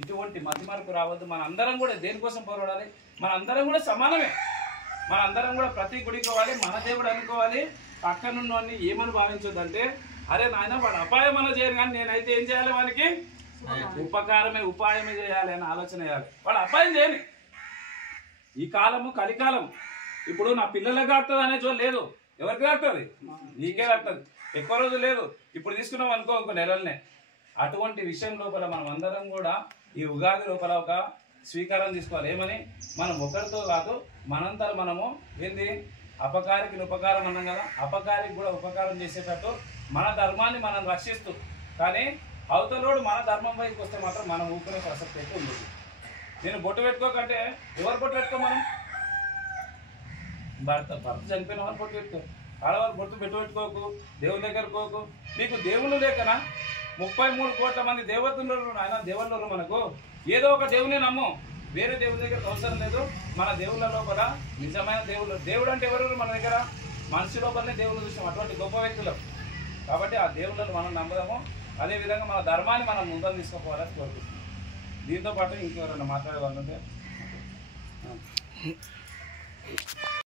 ఇటువంటి మతిమరుపు రావద్దు. మన అందరం కూడా దేనికోసం పోరాడాలి? మన అందరం కూడా సమానమే. మన అందరం కూడా ప్రతి గుడికోవాలి, మన దేవుడు అనుకోవాలి. పక్కనున్నోని ఏమని భావించొద్దంటే, అరే నాయన వాడు అపాయం అన్న చేయరు, కానీ నేనైతే ఏం చేయాలి? వానికి ఉపకారమే ఉపాయమే చేయాలి అని ఆలోచన చేయాలి. వాడు అపాయం చేయని. ఈ కాలము కలికాలం. ఇప్పుడు నా పిల్లలకు కడుతుంది అనే చోటు లేదు. ఎవరికి కడుతుంది? నీకే కడుతుంది. ఎక్కువ రోజు లేదు. ఇప్పుడు తీసుకున్నాం అనుకో ఇంకో నెలలనే. అటువంటి విషయం లోపల మనం అందరం కూడా ఈ ఉగాది లోపల ఒక స్వీకారం తీసుకోవాలి. ఏమని? మనం ఒకరితో కాదు, మనంతా మనము ఏంది అపకారికి ఉపకారం అన్నాం కదా, అపకారికి కూడా ఉపకారం చేసేటట్టు మన ధర్మాన్ని మనం రక్షిస్తూ, కానీ అవతలోడు మన ధర్మం వైపు వస్తే మాత్రం మనం ఊపుకునే ప్రసక్తి అయితే ఉంది. నేను బొట్టు పెట్టుకోకంటే ఎవరు బొట్టు పెట్టుకో? మనం భర్త చనిపోయిన వాళ్ళు బొట్టు పెట్టుకో. ఆడవాళ్ళు బొట్టు పెట్టుకోకు, దేవుని దగ్గర పోకు. నీకు దేవుళ్ళు లేకనా? 33 కోట్ల మంది దేవతలు ఆయన దేవుళ్ళు. మనకు ఏదో ఒక దేవుని నమ్ము, వేరే దేవుని దగ్గర అవసరం లేదు. మన దేవుళ్ళ లోపల నిజమైన దేవుడు అంటే ఎవరు? మన దగ్గర మనిషి లోపలనే దేవుళ్ళు చూసాం, అటువంటి గొప్ప వ్యక్తులు. కాబట్టి ఆ దేవుళ్ళను మనం నమ్మదాము. అదేవిధంగా మన ధర్మాన్ని మనం ముందుకు తీసుకుపోవాలని కోరుకుంటున్నాం. దీంతో పాటు ఇంకెవరైనా మాట్లాడే వాళ్ళు ఉంటే